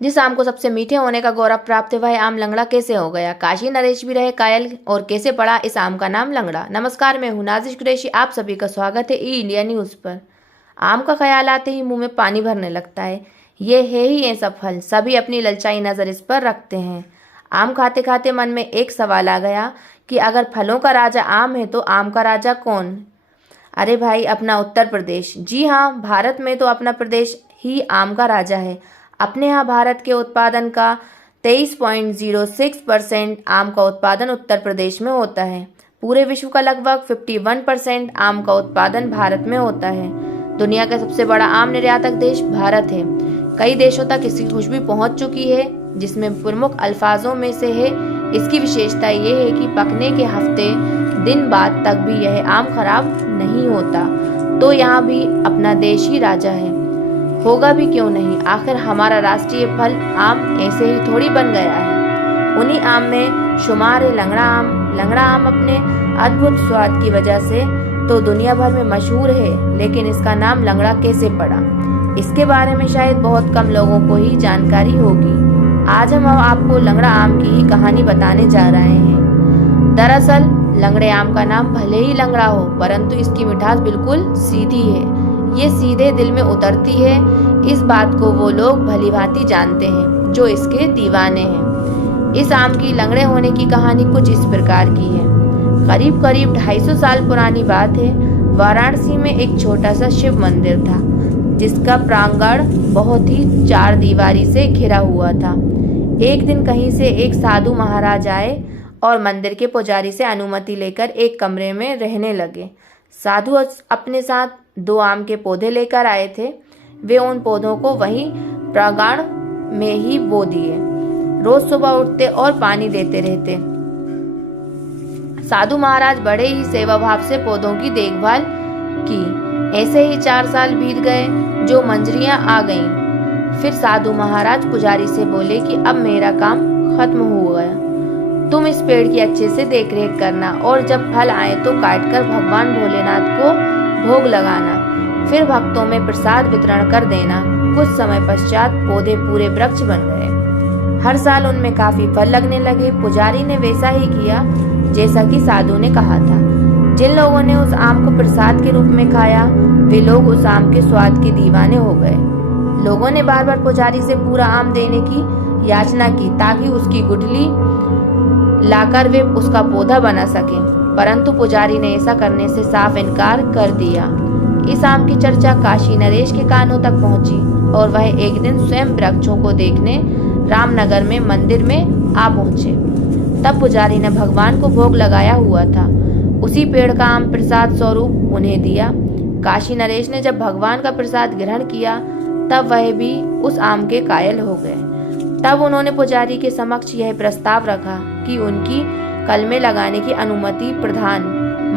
जिस आम को सबसे मीठे होने का गौरव प्राप्त है वह आम लंगड़ा कैसे हो गया? काशी नरेश भी रहे कायल और कैसे पड़ा इस आम का नाम लंगड़ा? नमस्कार, मैं हूं नाजिश कुरैशी। आप सभी का स्वागत है ई इंडिया न्यूज़ पर। आम का ख्याल आते ही मुंह में पानी भरने लगता है। ये है ही ऐसा फल, सभी अपनी ललचाई नज़र इस पर रखते हैं। आम खाते खाते मन में एक सवाल आ गया कि अगर फलों का राजा आम है तो आम का राजा कौन? अरे भाई, अपना उत्तर प्रदेश। जी हाँ, भारत में तो अपना प्रदेश ही आम का राजा है। अपने यहाँ भारत के उत्पादन का 23.06% आम का उत्पादन उत्तर प्रदेश में होता है। पूरे विश्व का लगभग 51% आम का उत्पादन भारत में होता है। दुनिया का सबसे बड़ा आम निर्यातक देश भारत है। कई देशों तक इसकी खुशबू पहुंच चुकी है, जिसमें प्रमुख अल्फाजों में से है इसकी विशेषता ये है कि पकने के हफ्ते दिन बाद तक भी यह आम खराब नहीं होता। तो यहाँ भी अपना देश ही राजा है, होगा भी क्यों नहीं। आखिर हमारा राष्ट्रीय फल आम ऐसे ही थोड़ी बन गया है। उन्हीं आम में शुमार है लंगड़ा आम। लंगड़ा आम अपने अद्भुत स्वाद की वजह से तो दुनिया भर में मशहूर है, लेकिन इसका नाम लंगड़ा कैसे पड़ा, इसके बारे में शायद बहुत कम लोगों को ही जानकारी होगी। आज हम आपको लंगड़ा आम की ही कहानी बताने जा रहे हैं। दरअसल लंगड़े आम का नाम भले ही लंगड़ा हो, परंतु इसकी मिठास बिल्कुल सीधी है। ये सीधे दिल में उतरती है। इस बात को वो लोग भली भांति जानते हैं जो इसके दीवाने हैं। इस आम की लंगड़े होने की कहानी कुछ इस प्रकार की है। करीब करीब 250 साल पुरानी बात है। वाराणसी में एक छोटा सा शिव मंदिर था, जिसका प्रांगण बहुत ही चार दीवारी से घिरा हुआ था। एक दिन कहीं से एक साधु महाराज आए और मंदिर के पुजारी से अनुमति लेकर एक कमरे में रहने लगे। साधु अपने साथ 2 आम के पौधे लेकर आए थे। वे उन पौधों को वहीं प्रांगण में ही बो दिए। रोज सुबह उठते और पानी देते रहते। साधु महाराज बड़े ही सेवा भाव से पौधों की देखभाल की। ऐसे ही 4 साल बीत गए, जो मंजरियां आ गईं। फिर साधु महाराज पुजारी से बोले कि अब मेरा काम खत्म हो गया, तुम इस पेड़ की अच्छे से देखरेख करना और जब फल आए तो काटकर भगवान भोलेनाथ को भोग लगाना, फिर भक्तों में प्रसाद वितरण कर देना। कुछ समय पश्चात पौधे पूरे वृक्ष बन गए। हर साल उनमें काफी फल लगने लगे। पुजारी ने वैसा ही किया जैसा कि साधु ने कहा था। जिन लोगों ने उस आम को प्रसाद के रूप में खाया, वे लोग उस आम के स्वाद के दीवाने हो गए। लोगों ने बार बार पुजारी से पूरा आम देने की याचना की ताकि उसकी गुठली लाकर वे उसका पौधा बना सके, परंतु पुजारी ने ऐसा करने से साफ इनकार कर दिया। इस आम की चर्चा काशी नरेश के कानों तक पहुंची और वह एक दिन स्वयं वृक्षों को देखने रामनगर में मंदिर में आ पहुंचे। तब पुजारी ने भगवान को भोग लगाया हुआ था, उसी पेड़ का आम प्रसाद स्वरूप उन्हें दिया। काशी नरेश ने जब भगवान का प्रसाद ग्रहण किया तब वह भी उस आम के कायल हो गए। तब उन्होंने पुजारी के समक्ष यह प्रस्ताव रखा कि उनकी कलमे लगाने की अनुमति प्रधान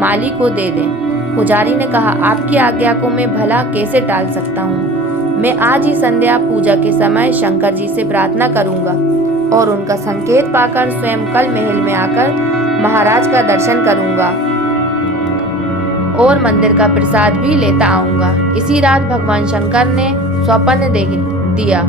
माली को दे दें। पुजारी ने कहा, आपकी आज्ञा को मैं भला कैसे टाल सकता हूँ। मैं आज ही संध्या पूजा के समय शंकर जी से प्रार्थना करूंगा और उनका संकेत पाकर स्वयं कल महल में आकर महाराज का दर्शन करूंगा और मंदिर का प्रसाद भी लेता आऊंगा। इसी रात भगवान शंकर ने स्वप्न दिया,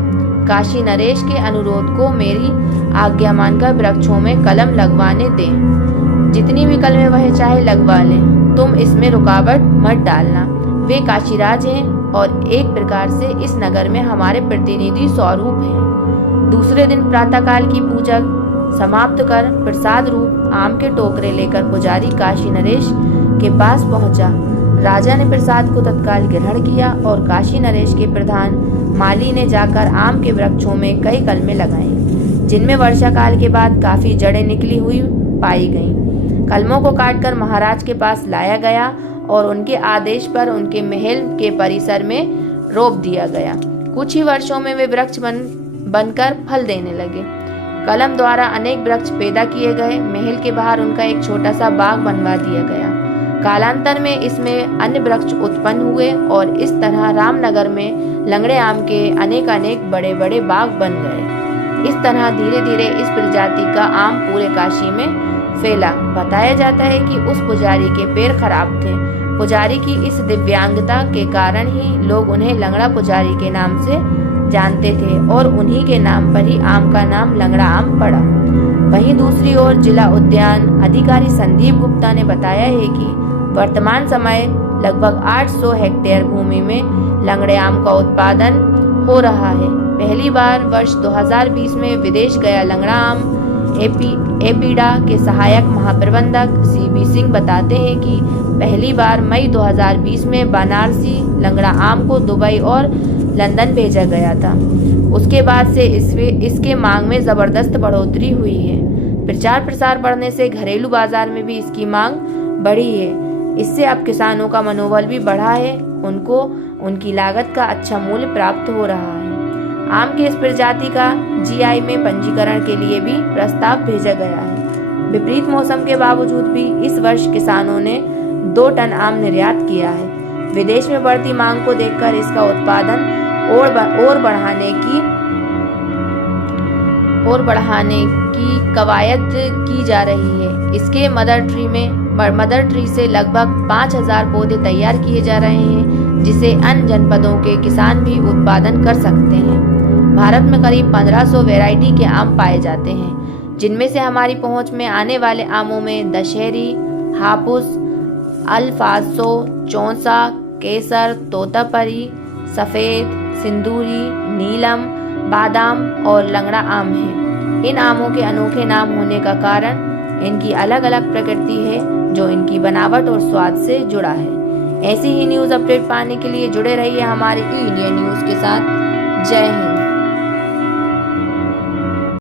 काशी नरेश के अनुरोध को मेरी आज्ञा मानकर वृक्षों में कलम लगवाने दें। जितनी भी कलमें वह चाहे लगवा लें, तुम इसमें रुकावट मत डालना। वे काशीराज हैं और एक प्रकार से इस नगर में हमारे प्रतिनिधि स्वरूप हैं। दूसरे दिन प्रातःकाल की पूजा समाप्त कर प्रसाद रूप आम के टोकरे लेकर पुजारी काशी नरेश के पास पहुंचा। राजा ने प्रसाद को तत्काल ग्रहण किया और काशी नरेश के प्रधान माली ने जाकर आम के वृक्षों में कई कलमें लगाईं, जिनमें वर्षा काल के बाद काफी जड़ें निकली हुई पाई गईं। कलमों को काटकर महाराज के पास लाया गया और उनके आदेश पर उनके महल के परिसर में रोप दिया गया। कुछ ही वर्षों में वे वृक्ष बनकर फल देने लगे। कलम द्वारा अनेक वृक्ष पैदा किए गए। महल के बाहर उनका एक छोटा सा बाग बनवा दिया गया। कालांतर में इसमें अन्य वृक्ष उत्पन्न हुए और इस तरह रामनगर में लंगड़े आम के अनेक बड़े बड़े बाग बन गए। इस तरह धीरे धीरे इस प्रजाति का आम पूरे काशी में फैला। बताया जाता है कि उस पुजारी के पैर खराब थे। पुजारी की इस दिव्यांगता के कारण ही लोग उन्हें लंगड़ा पुजारी के नाम से जानते थे और उन्हीं के नाम पर ही आम का नाम लंगड़ा आम पड़ा। वहीं दूसरी ओर जिला उद्यान अधिकारी संदीप गुप्ता ने बताया है कि वर्तमान समय लगभग 800 हेक्टेयर भूमि में लंगड़े आम का उत्पादन हो रहा है। पहली बार वर्ष 2020 में विदेश गया लंगड़ा आम एपीडा के सहायक महाप्रबंधक CB सिंह बताते हैं कि पहली बार मई 2020 में बनारसी लंगड़ा आम को दुबई और लंदन भेजा गया था। उसके बाद से इसके मांग में ज़बरदस्त बढ़ोतरी हुई है। प्रचार प्रसार बढ़ने से घरेलू बाजार में भी इसकी मांग बढ़ी है। इससे अब किसानों का मनोबल भी बढ़ा है, उनको उनकी लागत का अच्छा मूल्य प्राप्त हो रहा है। आम की इस प्रजाति का GI में पंजीकरण के लिए भी प्रस्ताव भेजा गया है। विपरीत मौसम के बावजूद भी इस वर्ष किसानों ने 2 टन आम निर्यात किया है। विदेश में बढ़ती मांग को देखकर इसका उत्पादन और बढ़ाने की कवायद की जा रही है। इसके मदर ट्री से लगभग 5000 पौधे तैयार किए जा रहे हैं, जिसे अन्य जनपदों के किसान भी उत्पादन कर सकते हैं। भारत में करीब 1500 वैरायटी के आम पाए जाते हैं, जिनमें से हमारी पहुंच में आने वाले आमों में दशहरी, हापुस, अल्फांसो, चौसा, केसर, तोतापरी, सफ़ेद, सिंदूरी, नीलम, बादाम और लंगड़ा आम है। इन आमों के अनोखे नाम होने का कारण इनकी अलग अलग प्रकृति है, जो इनकी बनावट और स्वाद से जुड़ा है। ऐसी ही न्यूज़ अपडेट पाने के लिए जुड़े रहिए हमारे ई इंडिया न्यूज़ के साथ। जय हिंद।